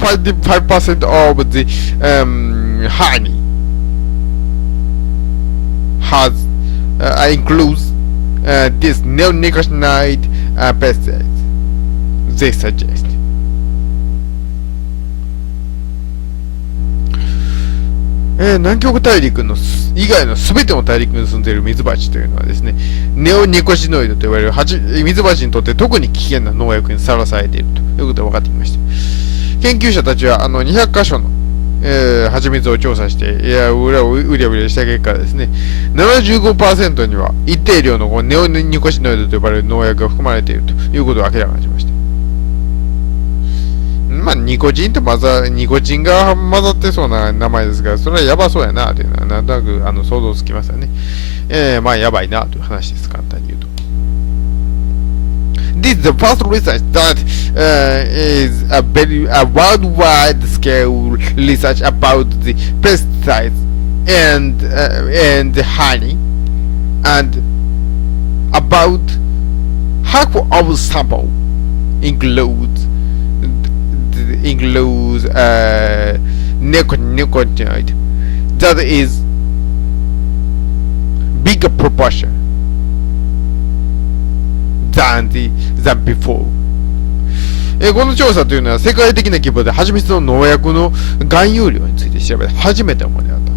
55% of the honey has includes this neonicotinoid pesticides, they suggest. 南極大陸の以外の全ての大陸に住んでいるミツバチというのはですね、ネオニコシノイドと言われるミツバチにとって特に危険な農薬にさらされているということが分かってきました。研究者たちは200カ所の蜂蜜を調査して、うりゃうりゃした結果ですね、75% には一定量のネオニコシノイドと呼ばれる農薬が含まれているということを明らかにしました。まあ、ニコチンが混ざってそうな名前ですが、それはやばそうやなというのは、なんとなく想像つきますよね。まあ、やばいなという話です、簡単に言うと。This is the first research that is a worldwide scale research about the pesticides and the honey, and about half of sample includes nicotinoid. That is bigger proportion than before. この調査というのは世界的な規模で蜂蜜の農薬の含有量について調べて初めてのものだったと。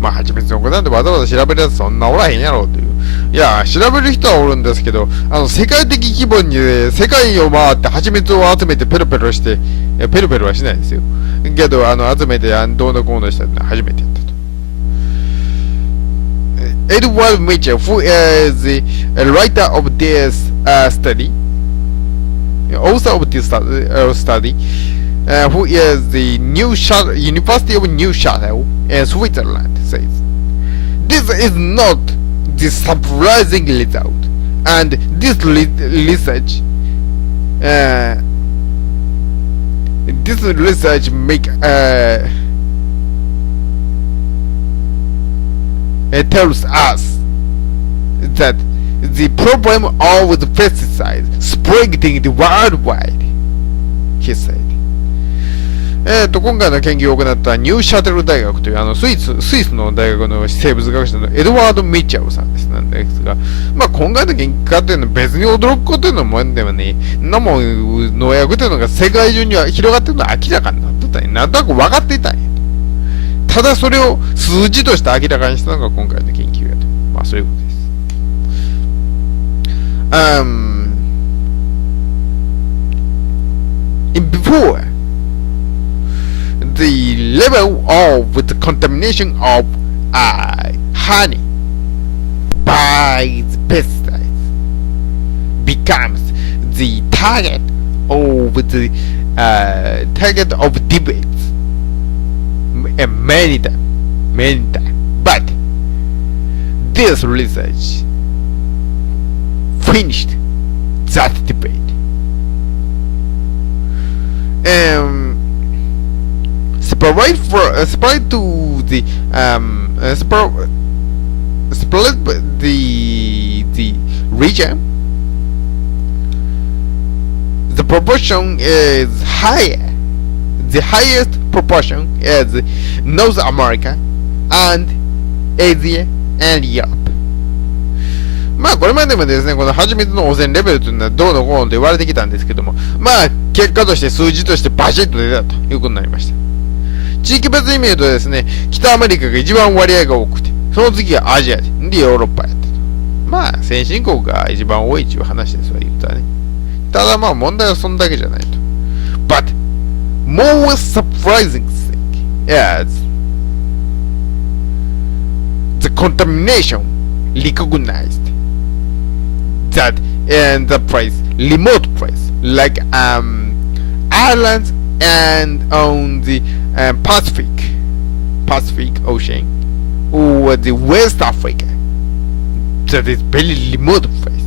まあ蜂蜜のことなんてわざわざ調べるやつそんなおらへんやろうという。いや、調べる人はおるんですけど、世界的規模に、世界を回って蜂蜜を集めてペロペロして、ペロペロはしないですよ。けど、集めて、どうのこうのしたのは初めてやったと。Edward Mitchell, who is the writer of this study, author of this study, who is the University of Neuchâtel in Switzerland, says, "This is not the surprising result, and this research tells us that the problem of the pesticides spreading worldwide," he said. 今回の研究を行ったニューシャテル大学というスイスの大学の生物学者のエドワード・ミッチャルさんなんですが、まあ今回の研究というのは別に驚くことのもんでもね、農薬というのが世界中には広がっているのは明らかになってたんや。なんとなく分かっていたんや。ただそれを数字として明らかにしたのが今回の研究やと。まあそういうことです。Before the level of the contamination of honey by the pesticides becomes the target of debates many times. But this research finished that debate. Separate to the split the region, the proportion is higher. The highest proportion is North America and Asia and Europe. まあこれまでもですね、この蜂蜜の汚染レベルというのはどうのこうのと言われてきたんですけども、まあ結果として数字としてバシッと出たということになりました。地域別に見るとですね、北アメリカが一番割合が多くて、その次はアジアで、ヨーロッパやったと。まあ先進国が一番多いという話ですわ、言ったらね。ただまあ問題はそんだけじゃないと。But more surprising thing is the contamination recognized that in the remote place, like islands and on the Pacific Ocean or the West Africa, that is very remote place.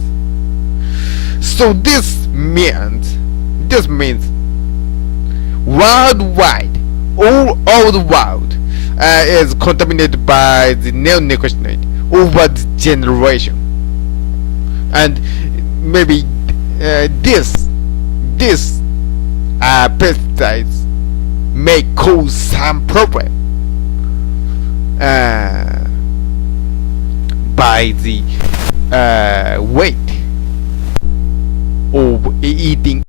So this means worldwide, all over the world is contaminated by the neonicotinoid over the generation, and maybe this pesticide exercise may cause some problem by the weight of eating